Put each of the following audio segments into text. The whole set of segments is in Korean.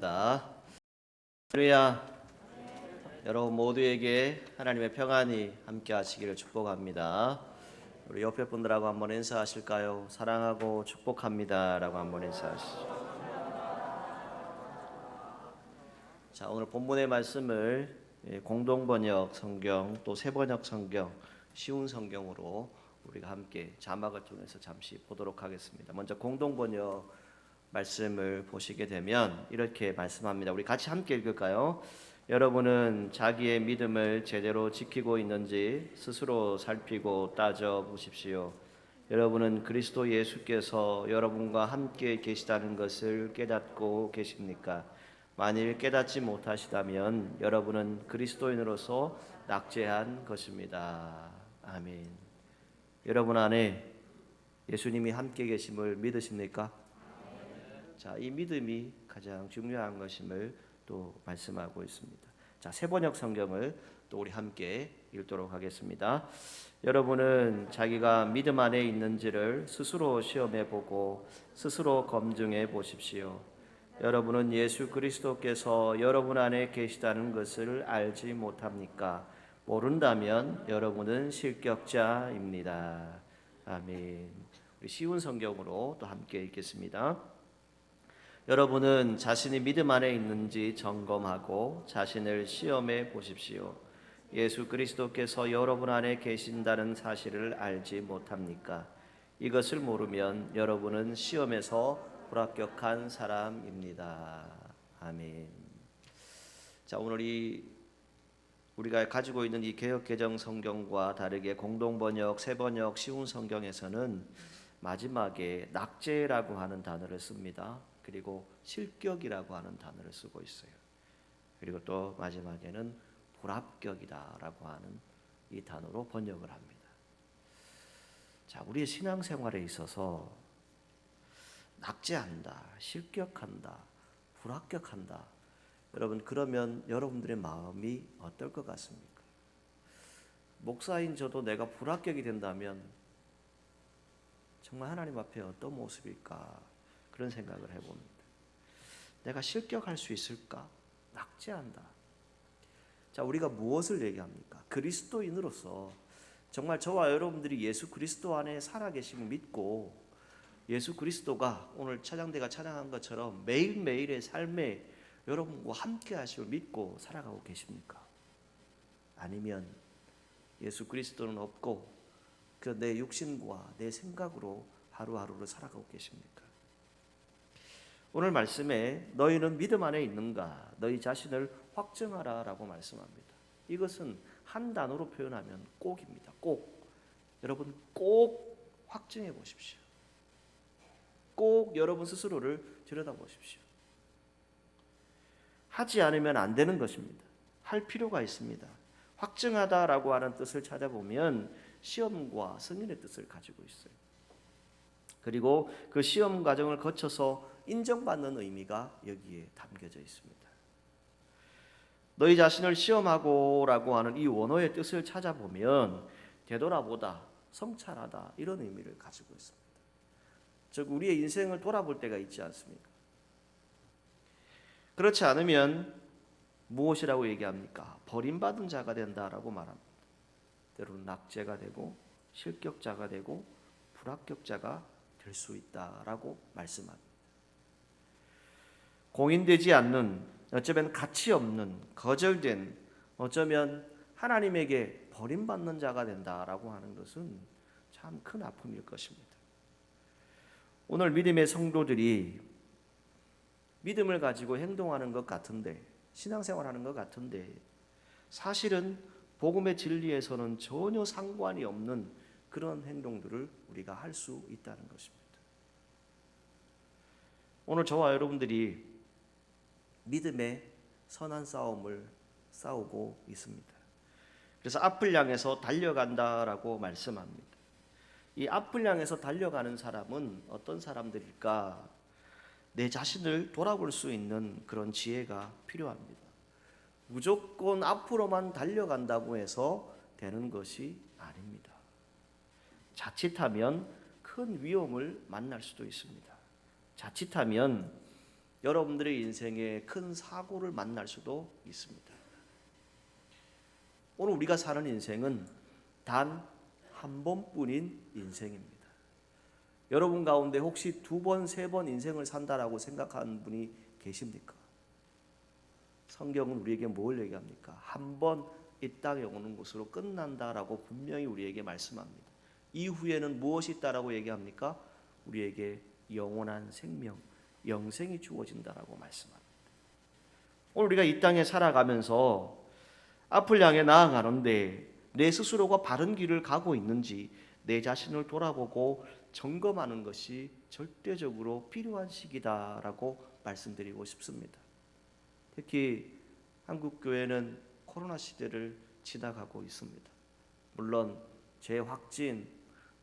축복합니다. 할렐루야. 여러분 모두에게 하나님의 평안이 함께 하시기를 축복합니다. 우리 옆에 분들하고 한번 인사하실까요? 사랑하고 축복합니다라고 한번 인사하시죠. 자, 오늘 본문의 말씀을 공동 번역 성경 또 새 번역 성경 쉬운 성경으로 우리가 함께 자막을 통해서 잠시 보도록 하겠습니다. 먼저 공동 번역 말씀을 보시게 되면 이렇게 말씀합니다. 우리 같이 함께 읽을까요? 여러분은 자기의 믿음을 제대로 지키고 있는지 스스로 살피고 따져 보십시오. 여러분은 그리스도 예수께서 여러분과 함께 계시다는 것을 깨닫고 계십니까? 만일 깨닫지 못하시다면 여러분은 그리스도인으로서 낙제한 것입니다. 아멘. 여러분 안에 예수님이 함께 계심을 믿으십니까? 자, 이 믿음이 가장 중요한 것임을 또 말씀하고 있습니다. 자, 새 번역 성경을 또 우리 함께 읽도록 하겠습니다. 여러분은 자기가 믿음 안에 있는지를 스스로 시험해 보고 스스로 검증해 보십시오. 여러분은 예수 그리스도께서 여러분 안에 계시다는 것을 알지 못합니까? 모른다면 여러분은 실격자입니다. 아멘. 우리 쉬운 성경으로 또 함께 읽겠습니다. 여러분은 자신이 믿음 안에 있는지 점검하고 자신을 시험해 보십시오. 예수 그리스도께서 여러분 안에 계신다는 사실을 알지 못합니까? 이것을 모르면 여러분은 시험에서 불합격한 사람입니다. 아멘. 자, 오늘 우리가 가지고 있는 이 개역개정 성경과 다르게 공동번역, 새번역, 쉬운 성경에서는 마지막에 낙제라고 하는 단어를 씁니다. 그리고 실격이라고 하는 단어를 쓰고 있어요. 그리고 또 마지막에는 불합격이다라고 하는 이 단어로 번역을 합니다. 자, 우리의 신앙생활에 있어서 낙제한다, 실격한다, 불합격한다. 여러분, 그러면 여러분들의 마음이 어떨 것 같습니까? 목사인 저도 내가 불합격이 된다면 정말 하나님 앞에 어떤 모습일까? 그런 생각을 해봅니다. 내가 실격할 수 있을까? 낙제한다. 자, 우리가 무엇을 얘기합니까? 그리스도인으로서 정말 저와 여러분들이 예수 그리스도 안에 살아계심을 믿고 예수 그리스도가 오늘 찬양대가 찬양한 것처럼 매일매일의 삶에 여러분과 함께 하심을 믿고 살아가고 계십니까? 아니면 예수 그리스도는 없고 그 내 육신과 내 생각으로 하루하루를 살아가고 계십니까? 오늘 말씀에 너희는 믿음 안에 있는가? 너희 자신을 확증하라 라고 말씀합니다. 이것은 한 단어로 표현하면 꼭입니다. 꼭. 여러분 꼭 확증해 보십시오. 꼭 여러분 스스로를 들여다보십시오. 하지 않으면 안 되는 것입니다. 할 필요가 있습니다. 확증하다라고 하는 뜻을 찾아보면 시험과 승인의 뜻을 가지고 있어요. 그리고 그 시험 과정을 거쳐서 인정받는 의미가 여기에 담겨져 있습니다. 너희 자신을 시험하고 라고 하는 이 원어의 뜻을 찾아보면 되돌아보다, 성찰하다 이런 의미를 가지고 있습니다. 즉 우리의 인생을 돌아볼 때가 있지 않습니까? 그렇지 않으면 무엇이라고 얘기합니까? 버림받은 자가 된다라고 말합니다. 때로는 낙제가 되고 실격자가 되고 불합격자가 될 수 있다라고 말씀합니다. 공인되지 않는, 어쩌면 가치 없는, 거절된, 어쩌면 하나님에게 버림받는 자가 된다라고 하는 것은 참 큰 아픔일 것입니다. 오늘 믿음의 성도들이 믿음을 가지고 행동하는 것 같은데, 신앙생활하는 것 같은데 사실은 복음의 진리에서는 전혀 상관이 없는 그런 행동들을 우리가 할 수 있다는 것입니다. 오늘 저와 여러분들이 믿음의 선한 싸움을 싸우고 있습니다. 그래서 앞을 향해서 달려간다라고 말씀합니다. 이 앞을 향해서 달려가는 사람은 어떤 사람들일까? 내 자신을 돌아볼 수 있는 그런 지혜가 필요합니다. 무조건 앞으로만 달려간다고 해서 되는 것이 아닙니다. 자칫하면 큰 위험을 만날 수도 있습니다. 자칫하면 여러분들의 인생에 큰 사고를 만날 수도 있습니다. 오늘 우리가 사는 인생은 단 한 번뿐인 인생입니다. 여러분 가운데 혹시 두 번, 세 번 인생을 산다라고 생각하는 분이 계십니까? 성경은 우리에게 뭘 얘기합니까? 한 번 이 땅에 오는 것으로 끝난다라고 분명히 우리에게 말씀합니다. 이후에는 무엇이 있다라고 얘기합니까? 우리에게 영원한 생명, 영생이 주어진다라고 말씀합니다. 오늘 우리가 이 땅에 살아가면서 앞을 향해 나아가는데 내 스스로가 바른 길을 가고 있는지 내 자신을 돌아보고 점검하는 것이 절대적으로 필요한 시기다라고 말씀드리고 싶습니다. 특히 한국 교회는 코로나 시대를 지나가고 있습니다. 물론 재확진,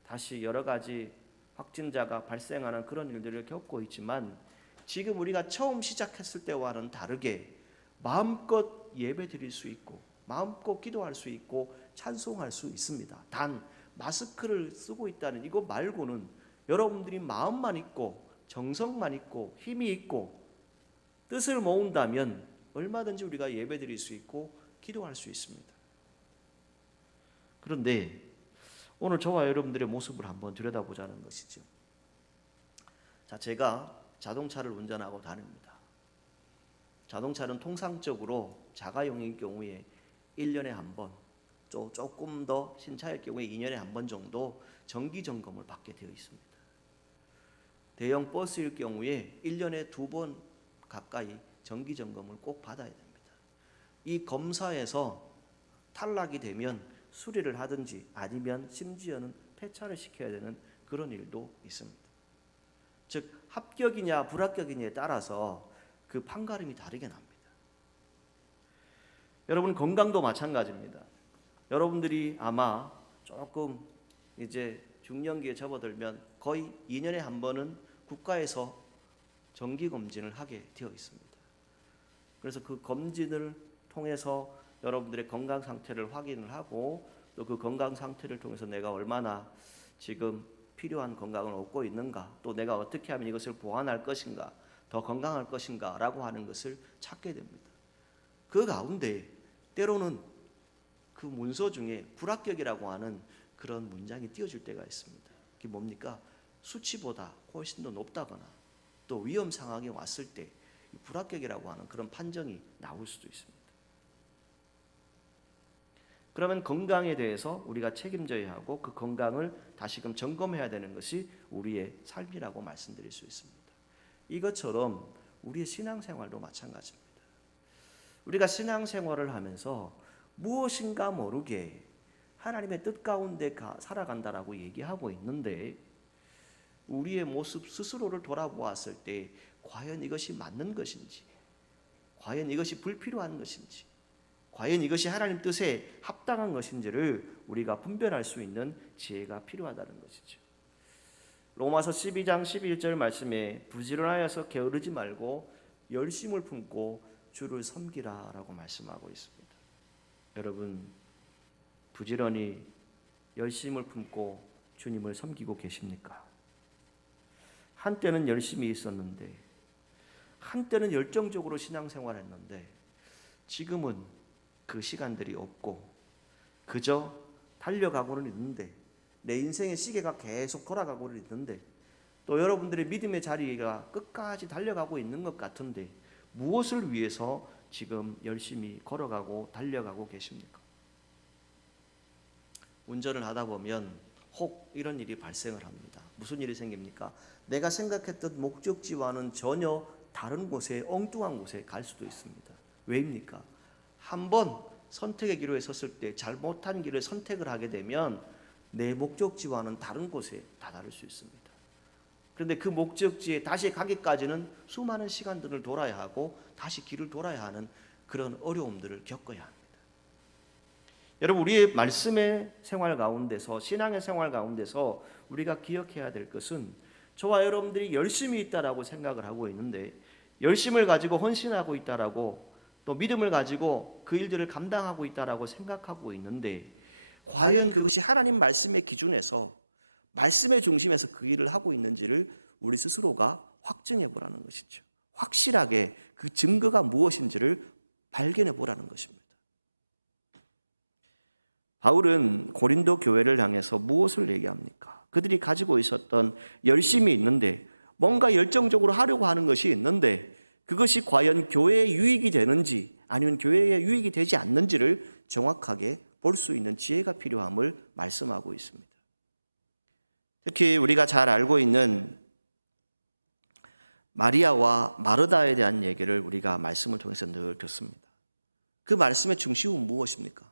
다시 여러 가지 확진자가 발생하는 그런 일들을 겪고 있지만 지금 우리가 처음 시작했을 때와는 다르게 마음껏 예배드릴 수 있고 마음껏 기도할 수 있고 찬송할 수 있습니다. 단 마스크를 쓰고 있다는 이거 말고는 여러분들이 마음만 있고 정성만 있고 힘이 있고 뜻을 모은다면 얼마든지 우리가 예배드릴 수 있고 기도할 수 있습니다. 그런데 오늘 저와 여러분들의 모습을 한번 들여다보자는 것이죠. 자, 제가 자동차를 운전하고 다닙니다. 자동차는 통상적으로 자가용인 경우에 1년에 한 번, 조금 더 신차일 경우에 2년에 한 번 정도 정기 점검을 받게 되어 있습니다. 대형 버스일 경우에 1년에 2번 가까이 정기 점검을 꼭 받아야 됩니다. 이 검사에서 탈락이 되면 수리를 하든지 아니면 심지어는 폐차를 시켜야 되는 그런 일도 있습니다. 즉 합격이냐 불합격이냐에 따라서 그 판가름이 다르게 납니다. 여러분 건강도 마찬가지입니다. 여러분들이 아마 조금 이제 중년기에 접어들면 거의 2년에 한 번은 국가에서 정기 검진을 하게 되어 있습니다. 그래서 그 검진을 통해서 여러분들의 건강 상태를 확인을 하고 또 그 건강 상태를 통해서 내가 얼마나 지금 필요한 건강을 얻고 있는가, 또 내가 어떻게 하면 이것을 보완할 것인가, 더 건강할 것인가 라고 하는 것을 찾게 됩니다. 그 가운데 때로는 그 문서 중에 불합격이라고 하는 그런 문장이 띄어질 때가 있습니다. 그게 뭡니까? 수치보다 훨씬 더 높다거나 또 위험 상황이 왔을 때 불합격이라고 하는 그런 판정이 나올 수도 있습니다. 그러면 건강에 대해서 우리가 책임져야 하고 그 건강을 다시금 점검해야 되는 것이 우리의 삶이라고 말씀드릴 수 있습니다. 이것처럼 우리의 신앙생활도 마찬가지입니다. 우리가 신앙생활을 하면서 무엇인가 모르게 하나님의 뜻 가운데 살아간다라고 얘기하고 있는데 우리의 모습 스스로를 돌아보았을 때 과연 이것이 맞는 것인지, 과연 이것이 불필요한 것인지, 과연 이것이 하나님 뜻에 합당한 것인지를 우리가 분별할 수 있는 지혜가 필요하다는 것이죠. 로마서 12장 11절 말씀에 부지런하여서 게으르지 말고 열심을 품고 주를 섬기라라고 말씀하고 있습니다. 여러분 부지런히 열심을 품고 주님을 섬기고 계십니까? 한때는 열심히 있었는데, 한때는 열정적으로 신앙생활했는데 지금은 그 시간들이 없고 그저 달려가고는 있는데, 내 인생의 시계가 계속 돌아가고는 있는데, 또 여러분들의 믿음의 자리가 끝까지 달려가고 있는 것 같은데 무엇을 위해서 지금 열심히 걸어가고 달려가고 계십니까? 운전을 하다 보면 혹 이런 일이 발생을 합니다. 무슨 일이 생깁니까? 내가 생각했던 목적지와는 전혀 다른 곳에, 엉뚱한 곳에 갈 수도 있습니다. 왜입니까? 한번 선택의 기로에 섰을 때 잘못한 길을 선택을 하게 되면 내 목적지와는 다른 곳에 다다를 수 있습니다. 그런데 그 목적지에 다시 가기까지는 수많은 시간들을 돌아야 하고 다시 길을 돌아야 하는 그런 어려움들을 겪어야 합니다. 여러분 우리의 말씀의 생활 가운데서, 신앙의 생활 가운데서 우리가 기억해야 될 것은 저와 여러분들이 열심히 있다라고 생각을 하고 있는데, 열심을 가지고 헌신하고 있다라고, 또 믿음을 가지고 그 일들을 감당하고 있다라고 생각하고 있는데 과연 그것이 하나님 말씀의 기준에서, 말씀의 중심에서 그 일을 하고 있는지를 우리 스스로가 확증해 보라는 것이죠. 확실하게 그 증거가 무엇인지를 발견해 보라는 것입니다. 바울은 고린도 교회를 향해서 무엇을 얘기합니까? 그들이 가지고 있었던 열심이 있는데, 뭔가 열정적으로 하려고 하는 것이 있는데, 그것이 과연 교회에 유익이 되는지 아니면 교회에 유익이 되지 않는지를 정확하게 볼 수 있는 지혜가 필요함을 말씀하고 있습니다. 특히 우리가 잘 알고 있는 마리아와 마르다에 대한 얘기를 우리가 말씀을 통해서 늘 듣습니다. 그 말씀의 중심은 무엇입니까?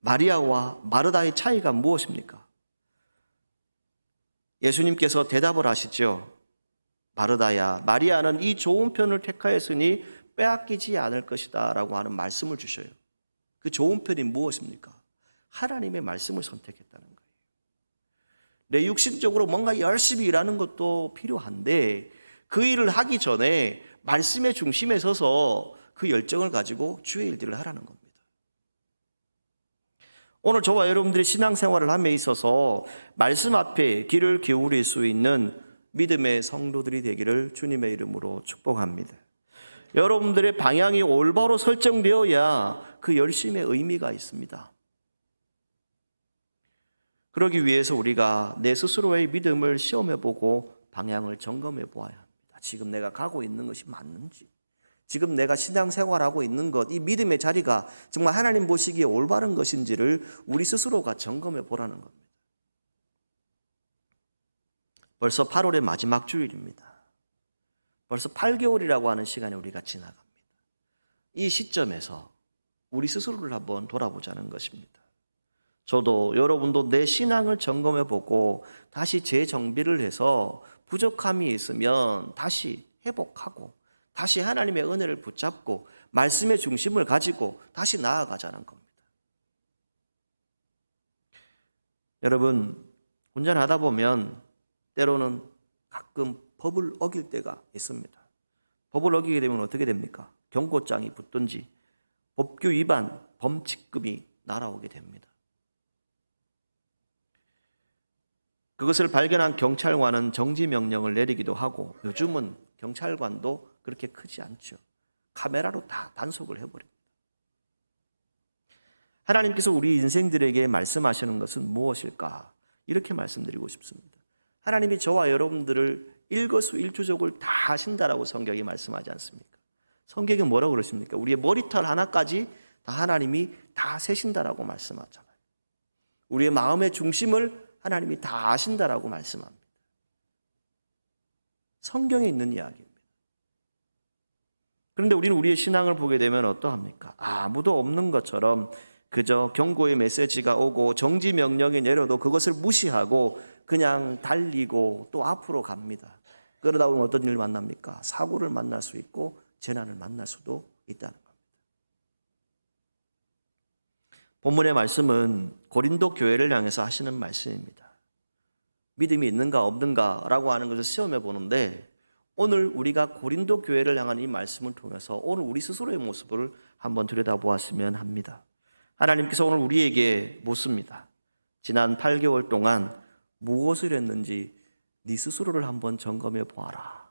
마리아와 마르다의 차이가 무엇입니까? 예수님께서 대답을 하시죠. 마르다야, 마리아는 이 좋은 편을 택하였으니 빼앗기지 않을 것이다 라고 하는 말씀을 주셔요. 그 좋은 편이 무엇입니까? 하나님의 말씀을 선택했다는 거예요. 내 육신적으로 뭔가 열심히 일하는 것도 필요한데, 그 일을 하기 전에 말씀의 중심에 서서 그 열정을 가지고 주의 일들을 하라는 겁니다. 오늘 저와 여러분들이 신앙생활을 함에 있어서 말씀 앞에 귀를 기울일 수 있는 믿음의 성도들이 되기를 주님의 이름으로 축복합니다. 여러분들의 방향이 올바로 설정되어야 그 열심의 의미가 있습니다. 그러기 위해서 우리가 내 스스로의 믿음을 시험해보고 방향을 점검해 보아야 합니다. 지금 내가 가고 있는 것이 맞는지, 지금 내가 신앙생활하고 있는 것, 이 믿음의 자리가 정말 하나님 보시기에 올바른 것인지를 우리 스스로가 점검해 보라는 겁니다. 벌써 8월의 마지막 주일입니다. 벌써 8개월이라고 하는 시간에 우리가 지나갑니다. 이 시점에서 우리 스스로를 한번 돌아보자는 것입니다. 저도 여러분도 내 신앙을 점검해 보고 다시 재정비를 해서 부족함이 있으면 다시 회복하고 다시 하나님의 은혜를 붙잡고 말씀의 중심을 가지고 다시 나아가자는 겁니다. 여러분, 운전하다 보면 때로는 가끔 법을 어길 때가 있습니다. 법을 어기게 되면 어떻게 됩니까? 경고장이 붙든지 법규 위반, 범칙금이 날아오게 됩니다. 그것을 발견한 경찰관은 정지 명령을 내리기도 하고, 요즘은 경찰관도 그렇게 크지 않죠. 카메라로 다 단속을 해버립니다. 하나님께서 우리 인생들에게 말씀하시는 것은 무엇일까? 이렇게 말씀드리고 싶습니다. 하나님이 저와 여러분들을 일거수일투족을 다 하신다라고 성경이 말씀하지 않습니까? 성경이 뭐라고 그러십니까? 우리의 머리털 하나까지 다 하나님이 다 세신다라고 말씀하잖아요. 우리의 마음의 중심을 하나님이 다 아신다라고 말씀합니다. 성경에 있는 이야기입니다. 그런데 우리는 우리의 신앙을 보게 되면 어떠합니까? 아무도 없는 것처럼 그저 경고의 메시지가 오고 정지 명령이 내려도 그것을 무시하고 그냥 달리고 또 앞으로 갑니다. 그러다 보면 어떤 일을 만납니까? 사고를 만날 수 있고 재난을 만날 수도 있다는 겁니다. 본문의 말씀은 고린도 교회를 향해서 하시는 말씀입니다. 믿음이 있는가 없는가라고 하는 것을 시험해 보는데, 오늘 우리가 고린도 교회를 향한 이 말씀을 통해서 오늘 우리 스스로의 모습을 한번 들여다보았으면 합니다. 하나님께서 오늘 우리에게 묻습니다. 지난 8개월 동안 무엇을 했는지 네 스스로를 한번 점검해 보아라.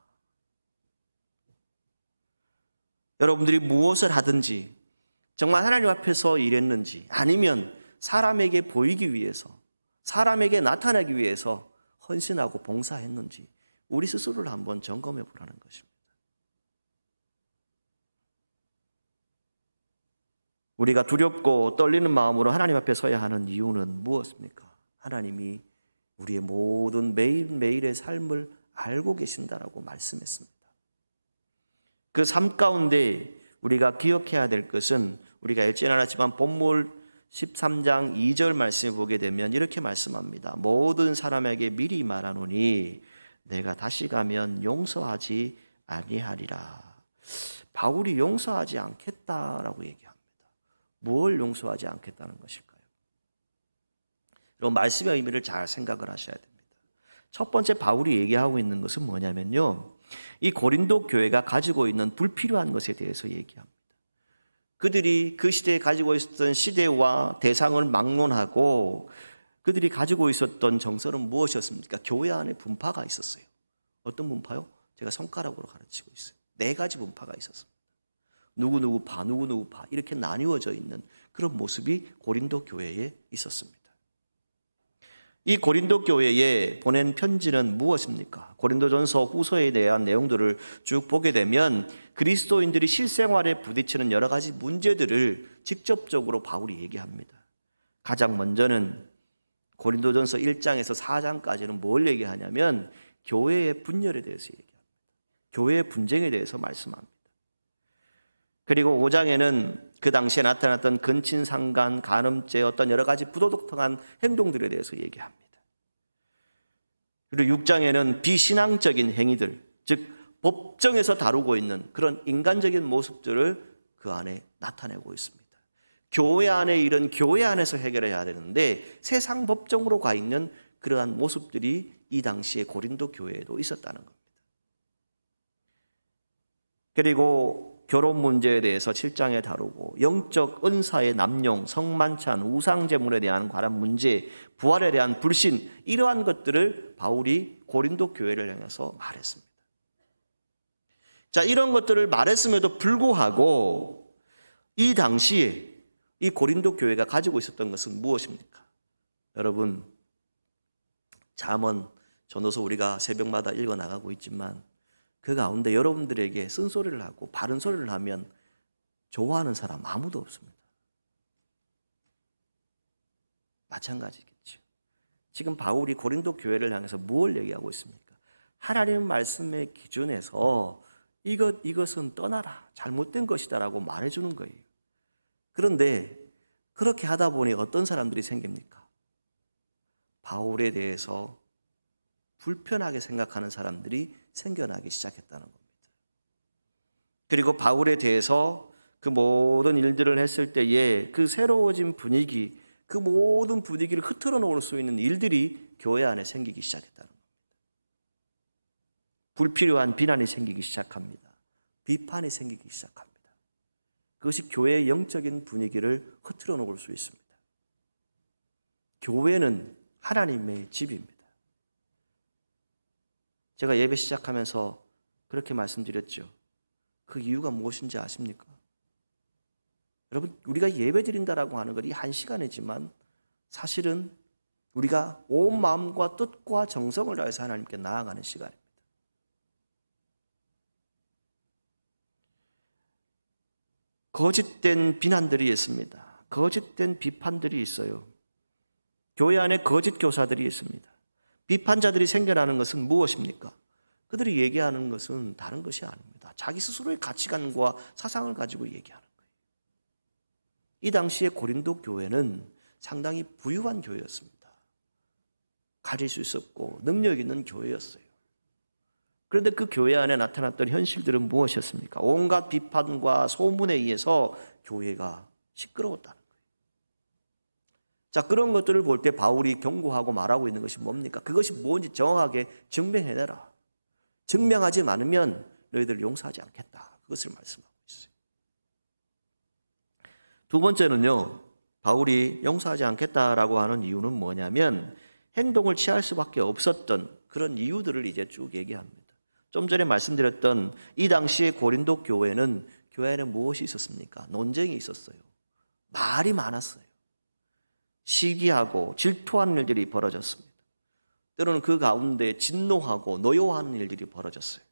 여러분들이 무엇을 하든지 정말 하나님 앞에서 일했는지, 아니면 사람에게 보이기 위해서, 사람에게 나타나기 위해서 헌신하고 봉사했는지 우리 스스로를 한번 점검해 보라는 것입니다. 우리가 두렵고 떨리는 마음으로 하나님 앞에 서야 하는 이유는 무엇입니까? 하나님이 우리의 모든 매일매일의 삶을 알고 계신다라고 말씀했습니다. 그 삶 가운데 우리가 기억해야 될 것은, 우리가 읽지는 않았지만 본문 13장 2절 말씀을 보게 되면 이렇게 말씀합니다. 모든 사람에게 미리 말하노니 내가 다시 가면 용서하지 아니하리라. 바울이 용서하지 않겠다라고 얘기합니다. 뭘 용서하지 않겠다는 것일까요? 여러분, 말씀의 의미를 잘 생각을 하셔야 됩니다. 첫 번째 바울이 얘기하고 있는 것은 뭐냐면요, 이 고린도 교회가 가지고 있는 불필요한 것에 대해서 얘기합니다. 그들이 그 시대에 가지고 있었던 시대와 대상을 막론하고 그들이 가지고 있었던 정서는 무엇이었습니까? 교회 안에 분파가 있었어요. 어떤 분파요? 제가 손가락으로 가르치고 있어요. 4가지 분파가 있었습니다. 누구누구 파, 누구누구 파 이렇게 나뉘어져 있는 그런 모습이 고린도 교회에 있었습니다. 이 고린도 교회에 보낸 편지는 무엇입니까? 고린도전서 후서에 대한 내용들을 쭉 보게 되면 그리스도인들이 실생활에 부딪히는 여러 가지 문제들을 직접적으로 바울이 얘기합니다. 가장 먼저는 고린도전서 1장에서 4장까지는 뭘 얘기하냐면 교회의 분열에 대해서 얘기합니다. 교회의 분쟁에 대해서 말씀합니다. 그리고 5장에는 그 당시에 나타났던 근친상간, 간음죄, 어떤 여러 가지 부도덕한 행동들에 대해서 얘기합니다. 그리고 6장에는 비신앙적인 행위들, 즉 법정에서 다루고 있는 그런 인간적인 모습들을 그 안에 나타내고 있습니다. 교회 안에 이런 교회 안에서 해결해야 되는데 세상 법정으로 가 있는 그러한 모습들이 이 당시에 고린도 교회에도 있었다는 겁니다. 그리고 결혼 문제에 대해서 7장에 다루고 영적 은사의 남용, 성만찬, 우상제물에 대한 관한 문제, 부활에 대한 불신 이러한 것들을 바울이 고린도 교회를 향해서 말했습니다. 자, 이런 것들을 말했음에도 불구하고 이 당시에 이 고린도 교회가 가지고 있었던 것은 무엇입니까? 여러분, 잠언 전도서 우리가 새벽마다 읽어 나가고 있지만 그 가운데 여러분들에게 쓴소리를 하고 바른 소리를 하면 좋아하는 사람 아무도 없습니다. 마찬가지겠죠. 지금 바울이 고린도 교회를 향해서 무엇을 얘기하고 있습니까? 하나님 말씀의 기준에서 이것은 떠나라. 잘못된 것이다라고 말해주는 거예요. 그런데 그렇게 하다 보니 어떤 사람들이 생깁니까? 바울에 대해서 불편하게 생각하는 사람들이 생겨나기 시작했다는 겁니다. 그리고 바울에 대해서 그 모든 일들을 했을 때에 그 새로워진 분위기, 그 모든 분위기를 흐트러 놓을 수 있는 일들이 교회 안에 생기기 시작했다는 겁니다. 불필요한 비난이 생기기 시작합니다. 비판이 생기기 시작합니다. 그것이 교회의 영적인 분위기를 흐트러 놓을 수 있습니다. 교회는 하나님의 집입니다. 제가 예배 시작하면서 그렇게 말씀드렸죠. 그 이유가 무엇인지 아십니까? 여러분, 우리가 예배 드린다라고 하는 것이 1시간이지만 사실은 우리가 온 마음과 뜻과 정성을 다해서 하나님께 나아가는 시간입니다. 거짓된 비난들이 있습니다. 거짓된 비판들이 있어요. 교회 안에 거짓 교사들이 있습니다. 비판자들이 생겨나는 것은 무엇입니까? 그들이 얘기하는 것은 다른 것이 아닙니다. 자기 스스로의 가치관과 사상을 가지고 얘기하는 거예요. 이 당시에 고린도 교회는 상당히 부유한 교회였습니다. 가질 수 있었고 능력 있는 교회였어요. 그런데 그 교회 안에 나타났던 현실들은 무엇이었습니까? 온갖 비판과 소문에 의해서 교회가 시끄러웠다는 거예요. 자, 그런 것들을 볼 때 바울이 경고하고 말하고 있는 것이 뭡니까? 그것이 뭔지 정확하게 증명해내라. 증명하지 않으면 너희들을 용서하지 않겠다. 그것을 말씀하고 있어요. 두 번째는요, 바울이 용서하지 않겠다라고 하는 이유는 뭐냐면 행동을 취할 수밖에 없었던 그런 이유들을 이제 쭉 얘기합니다. 좀 전에 말씀드렸던 이 당시의 고린도 교회는 교회 안에 무엇이 있었습니까? 논쟁이 있었어요. 말이 많았어요. 시기하고 질투하는 일들이 벌어졌습니다. 때로는 그 가운데 진노하고 노여워하는 일들이 벌어졌어요.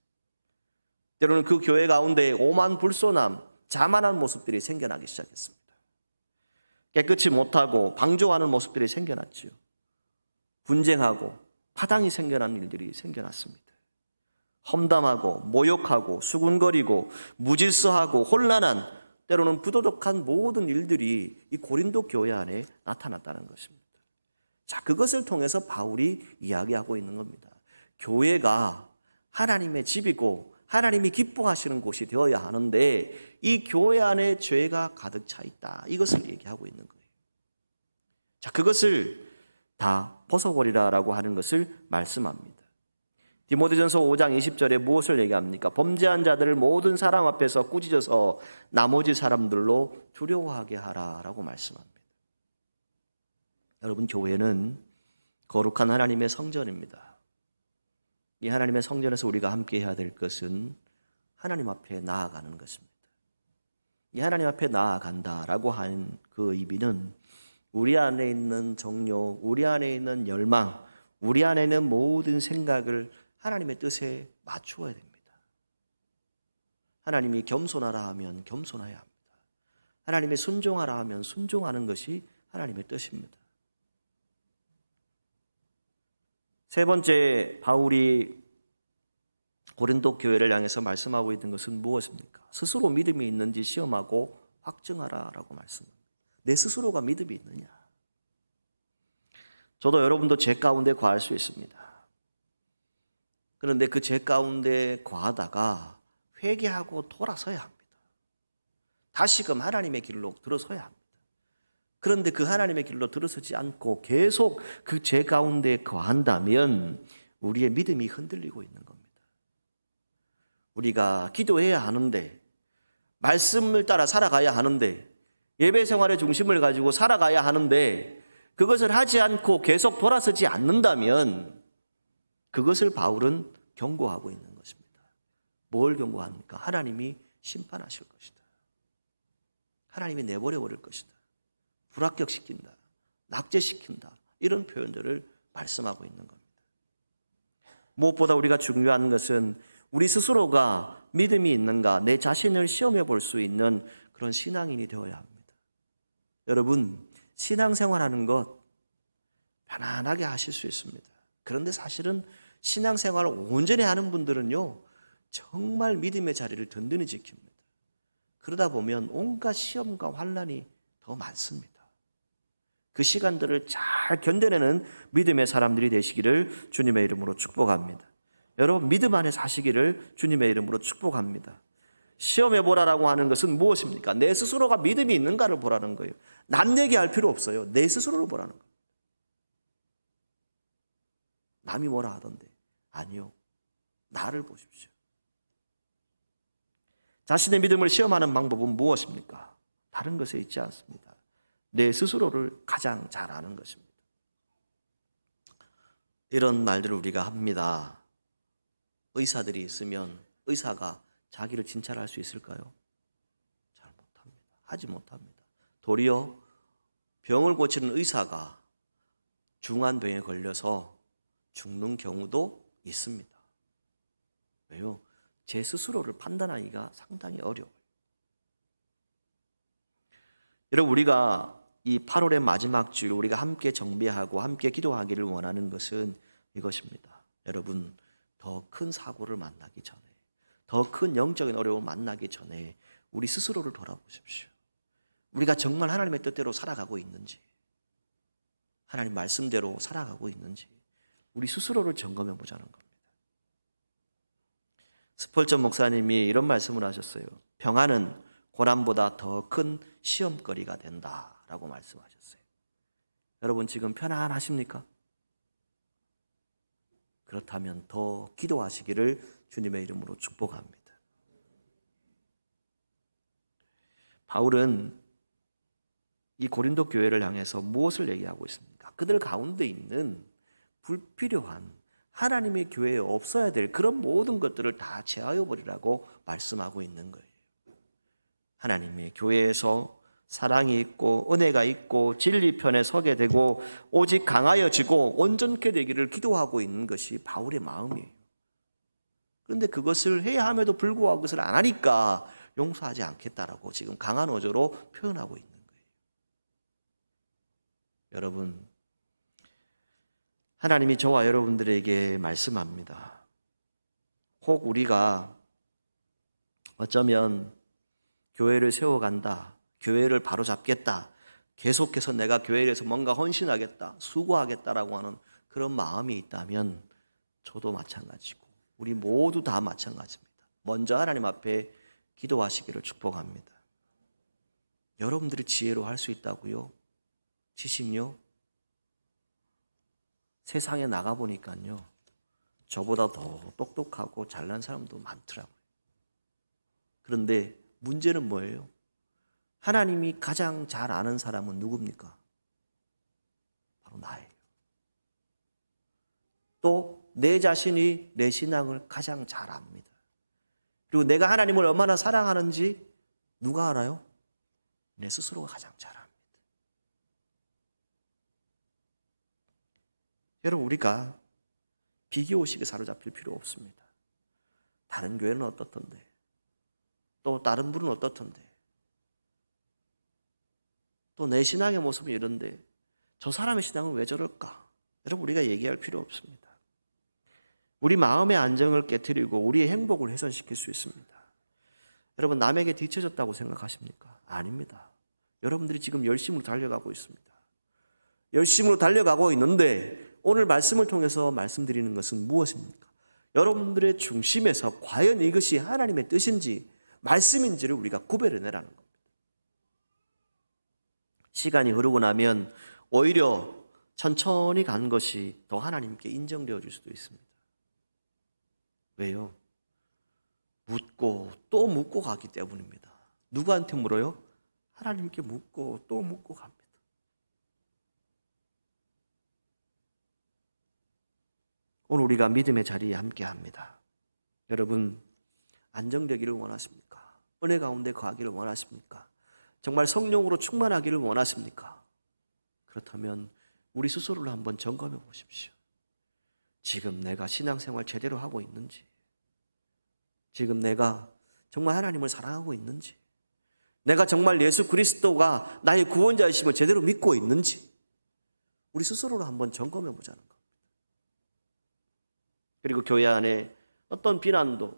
때로는 그 교회 가운데 오만불손함, 자만한 모습들이 생겨나기 시작했습니다. 깨끗이 못하고 방조하는 모습들이 생겨났죠. 분쟁하고 파당이 생겨나는 일들이 생겨났습니다. 험담하고 모욕하고 수군거리고 무질서하고 혼란한 때로는 부도덕한 모든 일들이 이 고린도 교회 안에 나타났다는 것입니다. 자, 그것을 통해서 바울이 이야기하고 있는 겁니다. 교회가 하나님의 집이고 하나님이 기뻐하시는 곳이 되어야 하는데 이 교회 안에 죄가 가득 차 있다. 이것을 얘기하고 있는 거예요. 자, 그것을 다 벗어버리라라고 하는 것을 말씀합니다. 디모데전서 5장 20절에 무엇을 얘기합니까? 범죄한 자들을 모든 사람 앞에서 꾸짖어서 나머지 사람들로 두려워하게 하라라고 말씀합니다. 여러분, 교회는 거룩한 하나님의 성전입니다. 이 하나님의 성전에서 우리가 함께 해야 될 것은 하나님 앞에 나아가는 것입니다. 이 하나님 앞에 나아간다라고 하는 그 의미는 우리 안에 있는 정욕, 우리 안에 있는 열망, 우리 안에 있는 모든 생각을 하나님의 뜻에 맞추어야 됩니다. 하나님이 겸손하라 하면 겸손해야 합니다. 하나님이 순종하라 하면 순종하는 것이 하나님의 뜻입니다. 세 번째, 바울이 고린도 교회를 향해서 말씀하고 있는 것은 무엇입니까? 스스로 믿음이 있는지 시험하고 확증하라라고 말씀합니다. 내 스스로가 믿음이 있느냐? 저도 여러분도 죄 가운데 거할 수 있습니다. 그런데 그 죄 가운데 거하다가 회개하고 돌아서야 합니다. 다시금 하나님의 길로 들어서야 합니다. 그런데 그 하나님의 길로 들어서지 않고 계속 그 죄 가운데 거한다면 우리의 믿음이 흔들리고 있는 겁니다. 우리가 기도해야 하는데, 말씀을 따라 살아가야 하는데, 예배 생활의 중심을 가지고 살아가야 하는데 그것을 하지 않고 계속 돌아서지 않는다면 그것을 바울은 경고하고 있는 것입니다. 뭘 경고합니까? 하나님이 심판하실 것이다. 하나님이 내버려 버릴 것이다. 불합격시킨다. 낙제시킨다. 이런 표현들을 말씀하고 있는 겁니다. 무엇보다 우리가 중요한 것은 우리 스스로가 믿음이 있는가, 내 자신을 시험해 볼 수 있는 그런 신앙인이 되어야 합니다. 여러분, 신앙생활하는 것 편안하게 하실 수 있습니다. 그런데 사실은 신앙생활을 온전히 하는 분들은요, 정말 믿음의 자리를 든든히 지킵니다. 그러다 보면 온갖 시험과 환난이 더 많습니다. 그 시간들을 잘 견뎌내는 믿음의 사람들이 되시기를 주님의 이름으로 축복합니다. 여러분, 믿음 안에 사시기를 주님의 이름으로 축복합니다. 시험해 보라라고 하는 것은 무엇입니까? 내 스스로가 믿음이 있는가를 보라는 거예요. 남 얘기할 필요 없어요. 내 스스로를 보라는 거예요. 남이 뭐라 하던데. 아니요. 나를 보십시오. 자신의 믿음을 시험하는 방법은 무엇입니까? 다른 것에 있지 않습니다. 내 스스로를 가장 잘 아는 것입니다. 이런 말들을 우리가 합니다. 의사들이 있으면 의사가 자기를 진찰할 수 있을까요? 잘 못합니다. 하지 못합니다. 도리어 병을 고치는 의사가 중한 병에 걸려서 죽는 경우도 있습니다. 왜요? 제 스스로를 판단하기가 상당히 어려워요. 여러분, 우리가 이 8월의 마지막 주일 우리가 함께 정비하고 함께 기도하기를 원하는 것은 이것입니다. 여러분, 더 큰 사고를 만나기 전에, 더 큰 영적인 어려움을 만나기 전에 우리 스스로를 돌아보십시오. 우리가 정말 하나님의 뜻대로 살아가고 있는지, 하나님 말씀대로 살아가고 있는지 우리 스스로를 점검해 보자는 겁니다. 스펄전 목사님이 이런 말씀을 하셨어요. 평안은 고난보다 더 큰 시험거리가 된다라고 말씀하셨어요. 여러분, 지금 편안하십니까? 그렇다면 더 기도하시기를 주님의 이름으로 축복합니다. 바울은 이 고린도 교회를 향해서 무엇을 얘기하고 있습니까? 그들 가운데 있는 불필요한 하나님의 교회에 없어야 될 그런 모든 것들을 다 제하여 버리라고 말씀하고 있는 거예요. 하나님의 교회에서 사랑이 있고 은혜가 있고 진리 편에 서게 되고 오직 강하여지고 온전케 되기를 기도하고 있는 것이 바울의 마음이에요. 그런데 그것을 해야 함에도 불구하고 그것을 안 하니까 용서하지 않겠다라고 지금 강한 어조로 표현하고 있는 거예요. 여러분, 하나님이 저와 여러분들에게 말씀합니다. 혹 우리가 어쩌면 교회를 세워간다, 교회를 바로잡겠다, 계속해서 내가 교회에 대해서 뭔가 헌신하겠다, 수고하겠다라고 하는 그런 마음이 있다면 저도 마찬가지고 우리 모두 다 마찬가지입니다. 먼저 하나님 앞에 기도하시기를 축복합니다. 여러분들이 지혜로 할 수 있다고요? 지식요? 세상에 나가보니까요, 저보다 더 똑똑하고 잘난 사람도 많더라고요. 그런데 문제는 뭐예요? 하나님이 가장 잘 아는 사람은 누굽니까? 바로 나예요. 또 내 자신이 내 신앙을 가장 잘 압니다. 그리고 내가 하나님을 얼마나 사랑하는지 누가 알아요? 내 스스로가 가장 잘 압니다. 여러분, 우리가 비교의식에 사로잡힐 필요 없습니다. 다른 교회는 어떻던데? 또 다른 분은 어떻던데? 또 내 신앙의 모습은 이런데 저 사람의 신앙은 왜 저럴까? 여러분, 우리가 얘기할 필요 없습니다. 우리 마음의 안정을 깨트리고 우리의 행복을 훼손시킬 수 있습니다. 여러분, 남에게 뒤처졌다고 생각하십니까? 아닙니다. 여러분들이 지금 열심으로 달려가고 있습니다. 열심으로 달려가고 있는데 오늘 말씀을 통해서 말씀드리는 것은 무엇입니까? 여러분들의 중심에서 과연 이것이 하나님의 뜻인지 말씀인지를 우리가 구별해내라는 겁니다. 시간이 흐르고 나면 오히려 천천히 간 것이 더 하나님께 인정되어질 수도 있습니다. 왜요? 묻고 또 묻고 가기 때문입니다. 누구한테 물어요? 하나님께 묻고 또 묻고 갑니다. 오늘 우리가 믿음의 자리에 함께 합니다. 여러분, 안정되기를 원하십니까? 은혜 가운데 거하기를 원하십니까? 정말 성령으로 충만하기를 원하십니까? 그렇다면 우리 스스로를 한번 점검해 보십시오. 지금 내가 신앙생활 제대로 하고 있는지, 지금 내가 정말 하나님을 사랑하고 있는지, 내가 정말 예수 그리스도가 나의 구원자이심을 제대로 믿고 있는지 우리 스스로를 한번 점검해 보자는 겁니다. 그리고 교회 안에 어떤 비난도,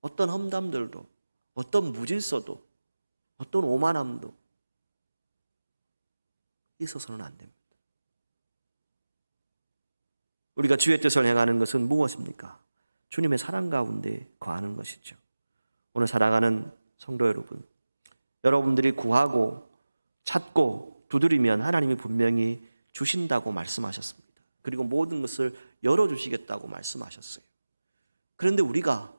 어떤 험담들도, 어떤 무질서도, 어떤 오만함도 있어서는 안 됩니다. 우리가 주의 뜻을 행하는 것은 무엇입니까? 주님의 사랑 가운데 거하는 것이죠. 오늘 사랑하는 성도 여러분, 여러분들이 구하고 찾고 두드리면 하나님이 분명히 주신다고 말씀하셨습니다. 그리고 모든 것을 열어주시겠다고 말씀하셨어요. 그런데 우리가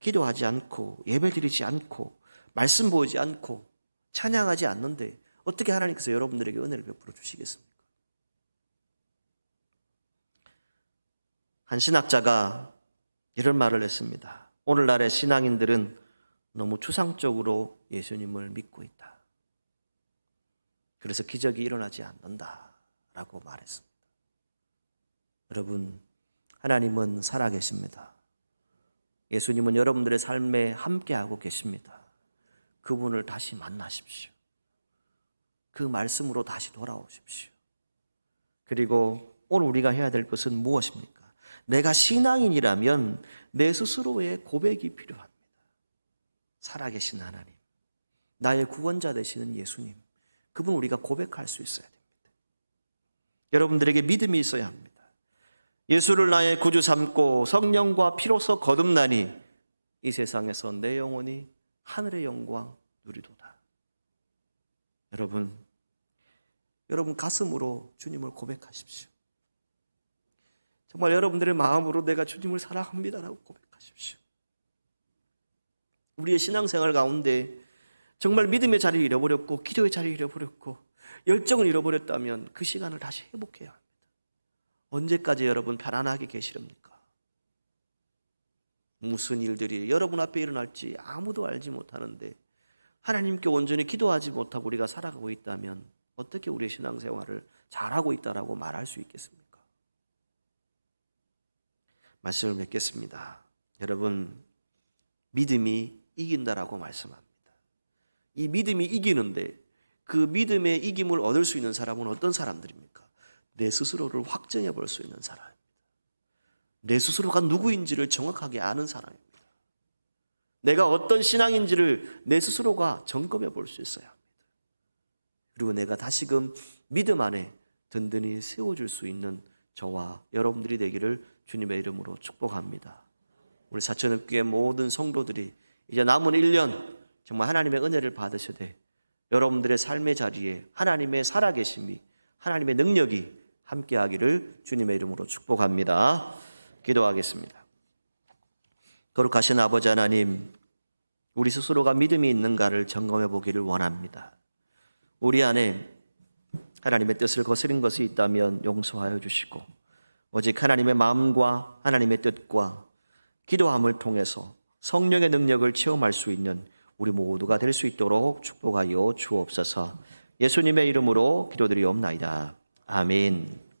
기도하지 않고 예배드리지 않고 말씀 보이지 않고 찬양하지 않는데 어떻게 하나님께서 여러분들에게 은혜를 베풀어 주시겠습니까? 한 신학자가 이런 말을 했습니다. 오늘날의 신앙인들은 너무 추상적으로 예수님을 믿고 있다. 그래서 기적이 일어나지 않는다라고 말했습니다. 여러분, 하나님은 살아계십니다. 예수님은 여러분들의 삶에 함께하고 계십니다. 그분을 다시 만나십시오. 그 말씀으로 다시 돌아오십시오. 그리고 오늘 우리가 해야 될 것은 무엇입니까? 내가 신앙인이라면 내 스스로의 고백이 필요합니다. 살아계신 하나님, 나의 구원자 되시는 예수님, 그분 우리가 고백할 수 있어야 됩니다. 여러분들에게 믿음이 있어야 합니다. 예수를 나의 구주 삼고 성령과 피로서 거듭나니 이 세상에서 내 영혼이 하늘의 영광 누리도다. 여러분 가슴으로 주님을 고백하십시오. 정말 여러분들의 마음으로 내가 주님을 사랑합니다라고 고백하십시오. 우리의 신앙생활 가운데 정말 믿음의 자리를 잃어버렸고 기도의 자리를 잃어버렸고 열정을 잃어버렸다면 그 시간을 다시 회복해야 합니다. 언제까지 여러분 편안하게 계시렵니까? 무슨 일들이 여러분 앞에 일어날지 아무도 알지 못하는데 하나님께 온전히 기도하지 못하고 우리가 살아가고 있다면 어떻게 우리의 신앙생활을 잘하고 있다라고 말할 수 있겠습니까? 말씀을 맺겠습니다. 여러분, 믿음이 이긴다라고 말씀합니다. 이 믿음이 이기는데 그 믿음의 이김을 얻을 수 있는 사람은 어떤 사람들입니까? 내 스스로를 확정해 볼 수 있는 사람입니다. 내 스스로가 누구인지를 정확하게 아는 사람입니다. 내가 어떤 신앙인지를 내 스스로가 점검해 볼 수 있어야 합니다. 그리고 내가 다시금 믿음 안에 든든히 세워줄 수 있는 저와 여러분들이 되기를 주님의 이름으로 축복합니다. 우리 사천읍교회 모든 성도들이 이제 남은 1년 정말 하나님의 은혜를 받으셔되 여러분들의 삶의 자리에 하나님의 살아계심이 하나님의 능력이 함께하기를 주님의 이름으로 축복합니다. 기도하겠습니다. 거룩하신 아버지 하나님, 우리 스스로가 믿음이 있는가를 점검해 보기를 원합니다. 우리 안에 하나님의 뜻을 거스린 것이 있다면 용서하여 주시고 오직 하나님의 마음과 하나님의 뜻과 기도함을 통해서 성령의 능력을 체험할 수 있는 우리 모두가 될 수 있도록 축복하여 주옵소서. 예수님의 이름으로 기도드리옵나이다. 아멘.